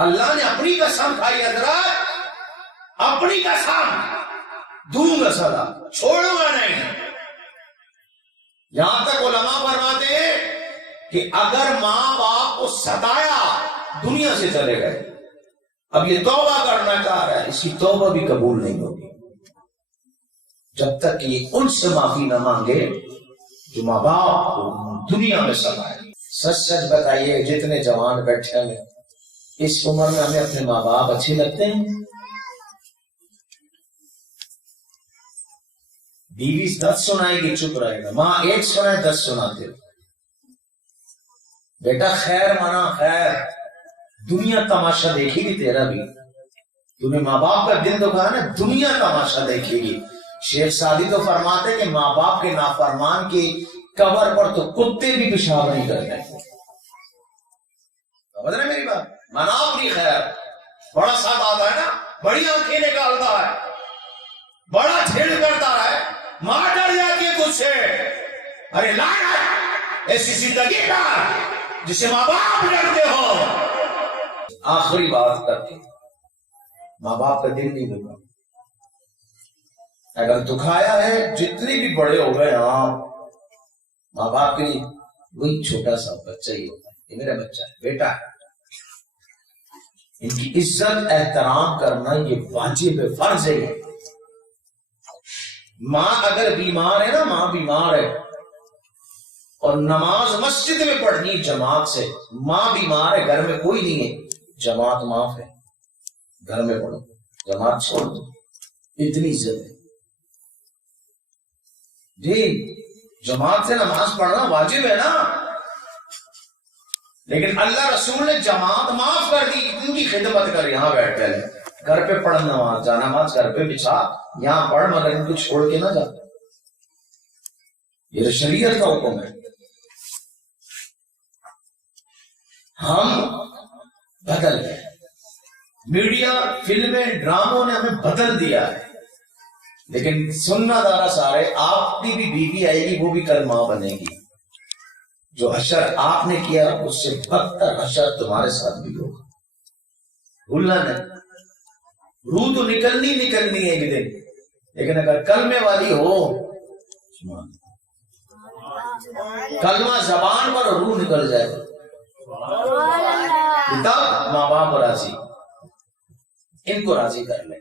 اللہ نے اپنی قسم کھائی حضرات، اپنی قسم، دوں گا سزا، چھوڑوں گا نہیں۔ یہاں تک علماء فرماتے ہیں کہ اگر ماں باپ کو ستایا دنیا سے چلے گئے، اب یہ توبہ کرنا چاہ رہا ہے، اس کی توبہ بھی قبول نہیں ہوگی جب تک کہ یہ ان سے معافی نہ مانگے جو ماں باپ کو دنیا میں ستائے۔ سچ سچ بتائیے، جتنے جوان بیٹھے ہیں اس عمر میں ہمیں اپنے ماں باپ اچھے لگتے ہیں؟ بیوی 10 سنائے گی چپ رہے گا، ماں 1 سنائے 10 سناتے ہو۔ بیٹا خیر منا خیر، دنیا تماشا دیکھے گی تیرا بھی، تمہیں ماں باپ کا دل دکھا نا، دنیا تماشا دیکھے گی۔ شیخ سعدی تو فرماتے کہ ماں باپ کے نافرمان کی قبر پر تو کتے بھی پیشاب نہیں کرتے۔ سمجھ رہے میری بات؟ منا اپنی خیر، بڑا ساتھ آتا ہے نا، بڑی آنکھیں نکالتا ہے، بڑا چھیڑ کرتا ہے، ماں ڈر جاتی ہے تجھ سے۔ ارے لعنت ایسی زندگی کا جسے ماں باپ ڈرتے ہو۔ آخری بات کرتے، ماں باپ کا دل نہیں دکھا، اگر دکھایا ہے جتنے بھی بڑے ہو گئے، ہاں ماں باپ کے لیے وہی چھوٹا سا بچہ ہی ہوتا ہے، یہ میرا بچہ ہے، بیٹا ہے، ان کی عزت احترام کرنا یہ واجب ہے، فرض ہے۔ ماں اگر بیمار ہے نا، ماں بیمار ہے اور نماز مسجد میں پڑھنی جماعت سے، ماں بیمار ہے گھر میں کوئی نہیں ہے، جماعت معاف ہے، گھر میں پڑھو، جماعت چھوڑ دو، اتنی عزت ہے جی۔ جماعت سے نماز پڑھنا واجب ہے نا، لیکن اللہ رسول نے جماعت معاف کر دی، ان کی خدمت کر، یہاں بیٹھ پہلے گھر پہ پڑھ نماز، جا نماز گھر پہ بچھا، یہاں پڑھ، مگر ان کو چھوڑ کے نہ جا، یہ تو شریعت کا حکم ہے۔ ہم بدل گئے، میڈیا، فلمیں، ڈراموں نے ہمیں بدل دیا ہے، لیکن سننا دارا سارے، آپ کی بھی بیوی آئے گی، وہ بھی کل ماں بنے گی، جو حشر آپ نے کیا اس سے بدتر حشر تمہارے ساتھ بھی ہوگا، بھولنا نہیں۔ روح تو نکلنی ہے ایک دن، لیکن اگر کلمے والی ہو، کلمہ زبان پر روح نکل جائے تب ماں باپ راضی، ان کو راضی کر لیں۔